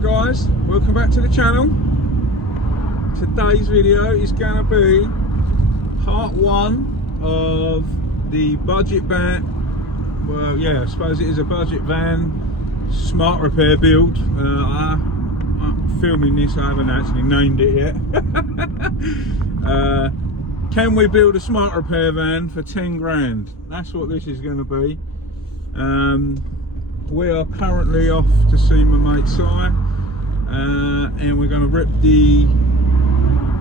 up guys, welcome back to the channel. Today's video is going to be part one of the budget van. Well, yeah, I suppose it is a budget van smart repair build. I'm filming this, I haven't actually named it yet. Can we build a smart repair van for 10 grand? That's what this is going to be. We are currently off to see my mate Si, and we're going to rip the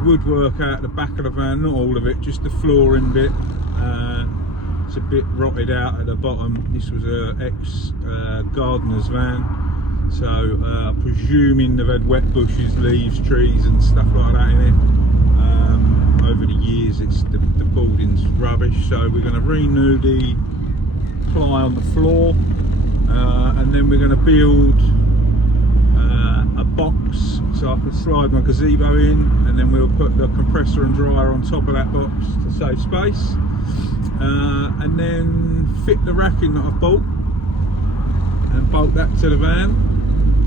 woodwork out the back of the van, not all of it, just the flooring bit. It's a bit rotted out at the bottom. This was a ex-gardener's van, so presuming they've had wet bushes, leaves, trees and stuff like that in it. Over the years the boarding's rubbish, so we're going to renew the ply on the floor. And then we're going to build a box so I can slide my gazebo in, and then we'll put the compressor and dryer on top of that box to save space, and then fit the racking that I've bought and bolt that to the van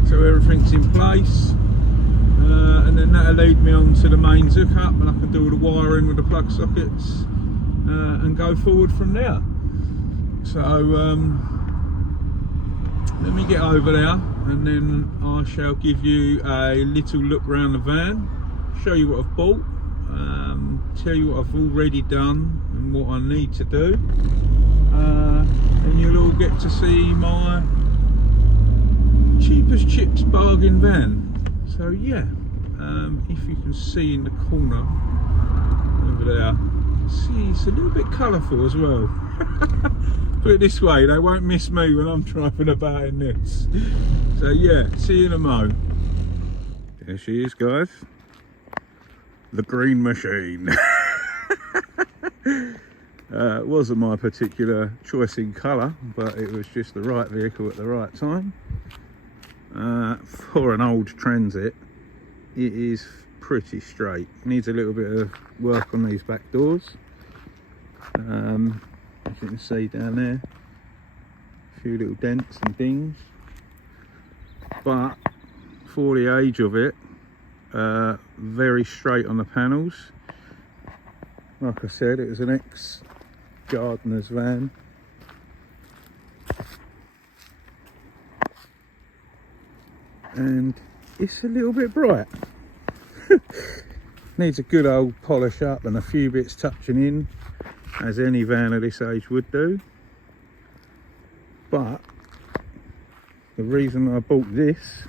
so everything's in place, and then that'll lead me on to the mains hookup, and I can do all the wiring with the plug sockets and go forward from there. So let me get over there and then I shall give you a little look around the van, show you what I've bought, tell you what I've already done and what I need to do, and you'll all get to see my cheapest chips bargain van. So yeah, if you can see in the corner over there, see it's a little bit colourful as well. Put it this way, they won't miss me when I'm driving about in this. So yeah, see you in a mo. There she is guys, the green machine. It wasn't my particular choice in colour, but it was just the right vehicle at the right time. For an old Transit, it is pretty straight. Needs a little bit of work on these back doors. As you can see down there, a few little dents and dings, but for the age of it, very straight on the panels. Like I said, it was an ex-gardener's van. And it's a little bit bright. Needs a good old polish up and a few bits touching in, as any van of this age would do. But the reason I bought this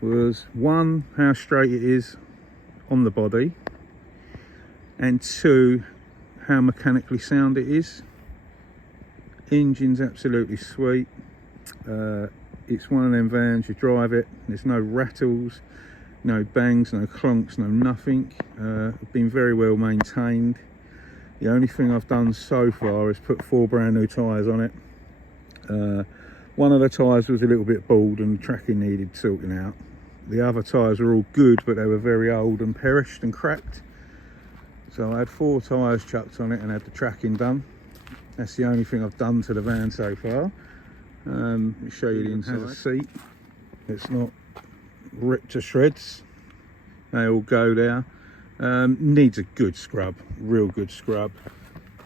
was, one, how straight it is on the body, and two, how mechanically sound it is. Engine's absolutely sweet. It's one of them vans, you drive it, there's no rattles, no bangs, no clunks, no nothing. Been very well maintained. The only thing I've done so far is put 4 brand new tyres on it. One of the tyres was a little bit bald and the tracking needed sorting out. The other tyres were all good, but they were very old and perished and cracked. So I had 4 tyres chucked on it and had the tracking done. That's the only thing I've done to the van so far. Let me show you the inside. It has a seat. It's not ripped to shreds. They all go there. Needs a good scrub, real good scrub.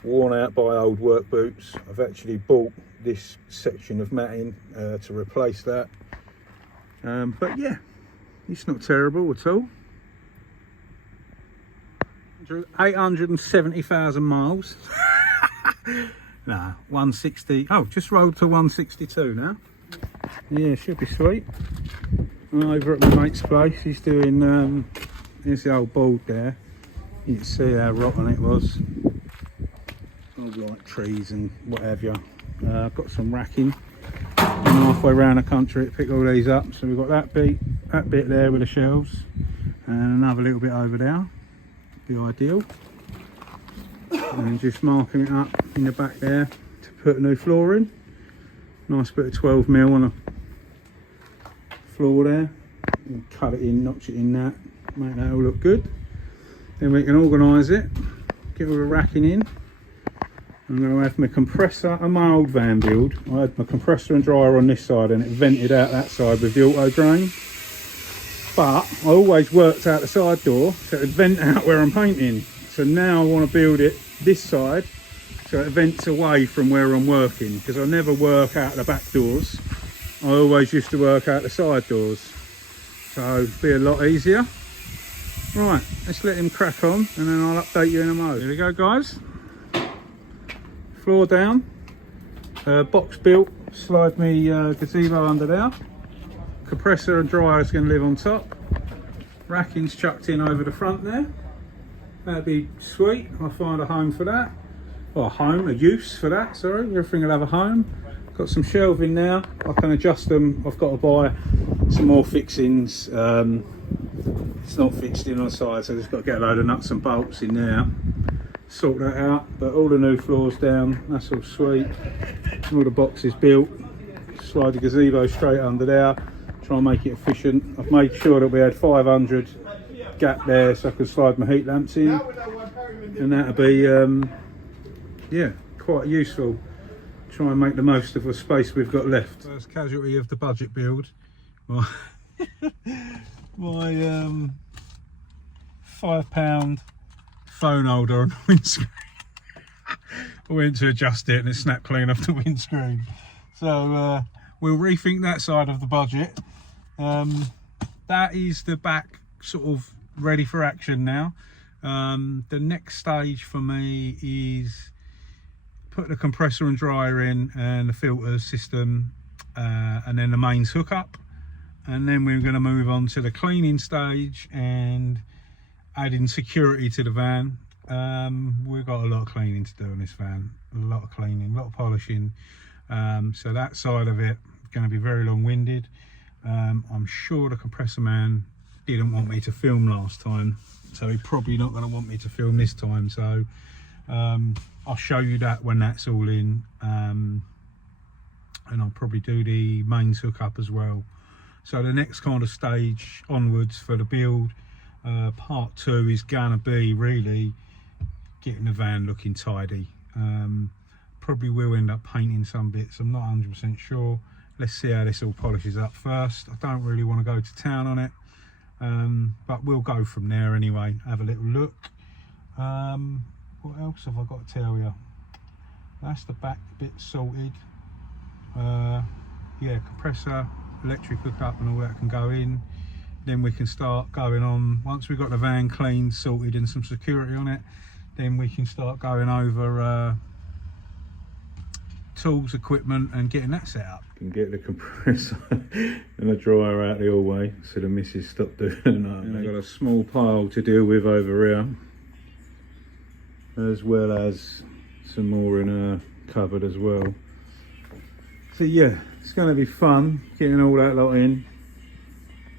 Worn out by old work boots. I've actually bought this section of matting to replace that. But yeah, it's not terrible at all. 870,000 miles. Nah, 160. Oh, just rolled to 162 now. Yeah, should be sweet. I'm over at my mate's place. He's doing. There's the old board there. You can see how rotten it was. All like trees and what have you. I've got some racking. I'm halfway around the country to pick all these up. So we've got that bit there with the shelves, and another little bit over there. Be ideal. And just marking it up in the back there to put a new floor in. Nice bit of 12mm on the floor there. And cut it in, notch it in that. Make that all look good. Then we can organise it, get all the racking in, I'm going to have my compressor and my old van build. I had my compressor and dryer on this side and it vented out that side with the auto drain. But I always worked out the side door so it would vent out where I'm painting. So now I want to build it this side so it vents away from where I'm working, because I never work out the back doors. I always used to work out the side doors. So it'll be a lot easier. Right, let's let him crack on and then I'll update you in a moment. Here we go, guys. Floor down, box built, slide me gazebo under there. Compressor and dryer is going to live on top. Racking's chucked in over the front there. That'd be sweet. I'll find a home for that. Or a use for that, sorry. Everything will have a home. Got some shelving now. I can adjust them. I've got to buy some more fixings. It's not fixed in on the side, so I've just got to get a load of nuts and bolts in there. Sort that out. But all the new floors down. That's all sweet. All the boxes built. Slide the gazebo straight under there. Try and make it efficient. I've made sure that we had 500 gap there so I could slide my heat lamps in, and that'll be yeah, quite useful. Try and make the most of the space we've got left. First casualty of the budget build, my £5 phone holder on the windscreen. I went to adjust it and it snapped clean off the windscreen. So we'll rethink that side of the budget. That is the back sort of ready for action now. The next stage for me is put the compressor and dryer in and the filter system, and then the mains hook up, and then we're going to move on to the cleaning stage and adding security to the van. We've got a lot of cleaning to do in this van, a lot of cleaning, a lot of polishing, so that side of it is going to be very long-winded. I'm sure the compressor man didn't want me to film last time, so he's probably not going to want me to film this time, so I'll show you that when that's all in, and I'll probably do the mains hookup as well. So the next kind of stage onwards for the build, part 2 is gonna be really getting the van looking tidy. Probably will end up painting some bits, I'm not 100% sure. Let's see how this all polishes up first. I don't really want to go to town on it, but we'll go from there anyway, have a little look. What else have I got to tell you? That's the back bit sorted. Yeah, compressor, electric hookup and all that can go in. Then we can start going on, once we've got the van cleaned, sorted and some security on it, then we can start going over tools, equipment and getting that set up. Can get the compressor and the dryer out the hallway so the missus stopped doing that. And I've got a small pile to deal with over here, as well as some more in a cupboard as well. So yeah, it's going to be fun getting all that lot in.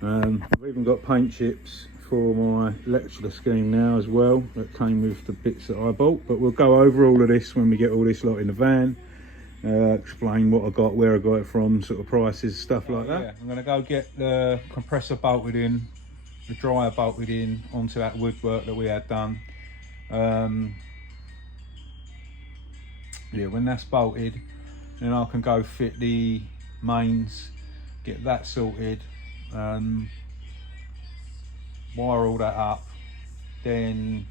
I've even got paint chips for my lecturer scheme now as well, that came with the bits that I bought, but we'll go over all of this when we get all this lot in the van. Explain what I got, where I got it from, sort of prices, stuff like that. Yeah, I'm going to go get the compressor bolted in, the dryer bolted in onto that woodwork that we had done. Yeah, when that's bolted, then I can go fit the mains, get that sorted, wire all that up. Then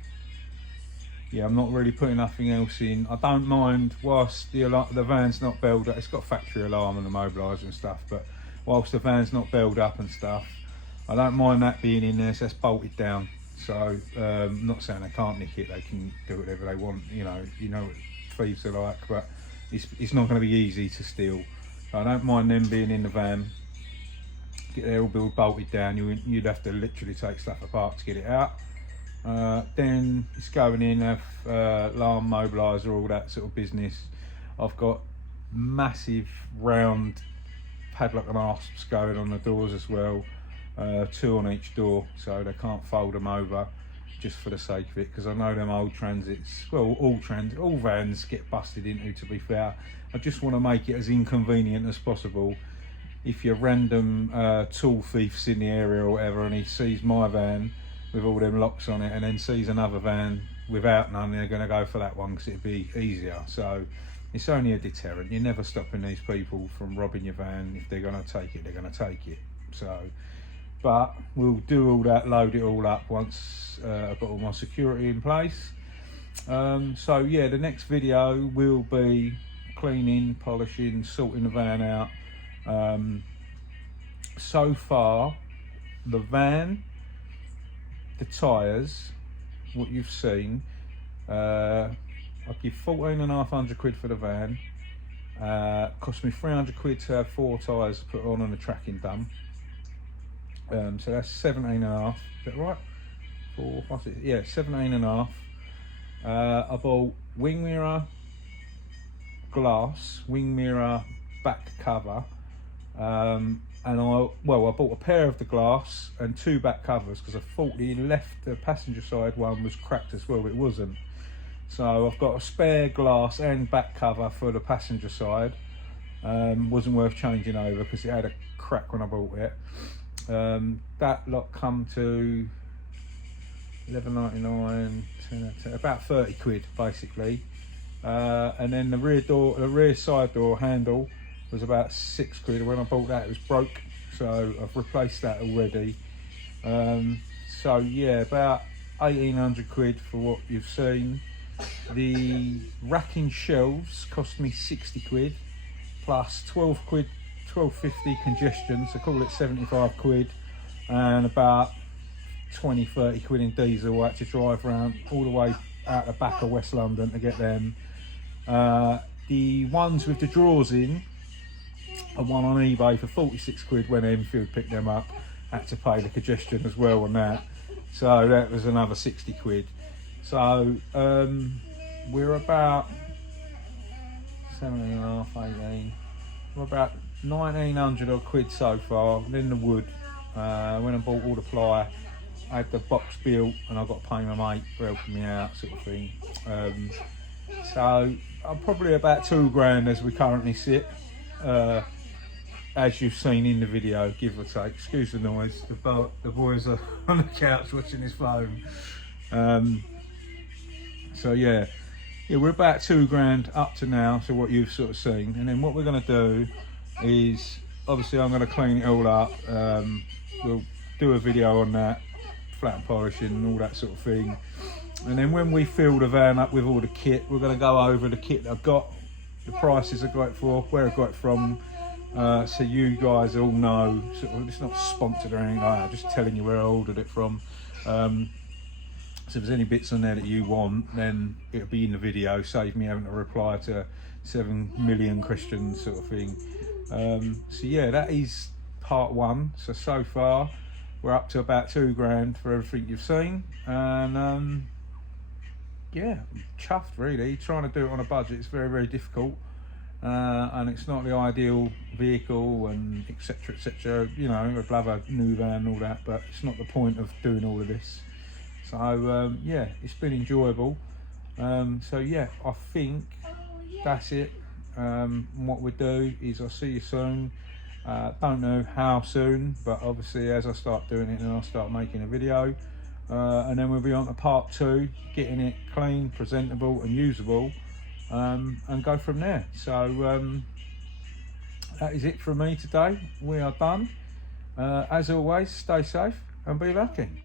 yeah, I'm not really putting nothing else in. I don't mind whilst the van's not belled up. It's got factory alarm and the mobiliser and stuff, but whilst the van's not belled up and stuff, I don't mind that being in there, so that's bolted down. So I'm not saying they can't nick it, they can do whatever they want, you know what thieves are like, but it's not going to be easy to steal. So I don't mind them being in the van. Get their all build bolted down, you'd have to literally take stuff apart to get it out. Then it's going in, have alarm, mobiliser, all that sort of business. I've got massive round padlock and asps going on the doors as well, 2 on each door, so they can't fold them over just for the sake of it, because I know them old transits, well, all vans get busted into, to be fair. I just want to make it as inconvenient as possible. If your random tool thief's in the area or whatever and he sees my van with all them locks on it and then sees another van without none, they're going to go for that one because it'd be easier. So it's only a deterrent. You're never stopping these people from robbing your van. If they're going to take it, they're going to take it. So, but we'll do all that, load it all up once I've got all my security in place. So yeah, the next video will be cleaning, polishing, sorting the van out. So far, the van, the tyres, what you've seen, I'll give 14,500 quid for the van. Cost me 300 quid to have 4 tyres put on and the tracking done. So that's 17.5. Is that right? 4, 5, 6, yeah, 17.5. I bought wing mirror, glass, wing mirror, back cover, and I bought a pair of the glass and 2 back covers because I thought the passenger side one was cracked as well, but it wasn't. So I've got a spare glass and back cover for the passenger side. Wasn't worth changing over because it had a crack when I bought it. That lot come to 11.99, about 30 quid basically. And then the rear side door handle was about 6 quid. When I bought that, it was broke, so I've replaced that already. So yeah, about 1,800 quid for what you've seen. The racking shelves cost me 60 quid plus 12 quid, 12.50 congestion, so call it 75 quid, and about 20-30 quid in diesel. I had to drive around all the way out the back of West London to get them. The ones with the drawers in are one on eBay for 46 quid when Enfield picked them up. Had to pay the congestion as well on that, so that was another 60 quid. So we're about 17.5, 18. We're about 1,900 odd quid so far. And then the wood. When I bought all the ply, I had the box built, and I got to pay my mate for helping me out, sort of thing. So I'm probably about 2 grand as we currently sit. As you've seen in the video, give or take. Excuse the noise. The boys are on the couch watching his phone. So yeah, we're about 2 grand up to now, so what you've sort of seen. And then what we're going to do is, obviously I'm going to clean it all up. We'll do a video on that, flat and polishing and all that sort of thing. And then when we fill the van up with all the kit, we're going to go over the kit that I've got, the prices I got it for, where I got it from, so you guys all know. Sort of, it's not sponsored or anything like that, I'm just telling you where I ordered it from. So if there's any bits on there that you want, then it'll be in the video, save me having to reply to 7 million questions, sort of thing. So yeah, that is part 1. So far we're up to about 2 grand for everything you've seen, and yeah, I'm chuffed really. Trying to do it on a budget is very, very difficult, and it's not the ideal vehicle, and etc. You know, I'd love a new van and all that, but it's not the point of doing all of this. So yeah, it's been enjoyable. So yeah, I think that's it. What we'll do is I'll see you soon. Don't know how soon, but obviously as I start doing it, then I'll start making a video, and then we'll be on to part 2, getting it clean, presentable and usable, and go from there. So that is it from me today. We are done. As always, stay safe and be lucky.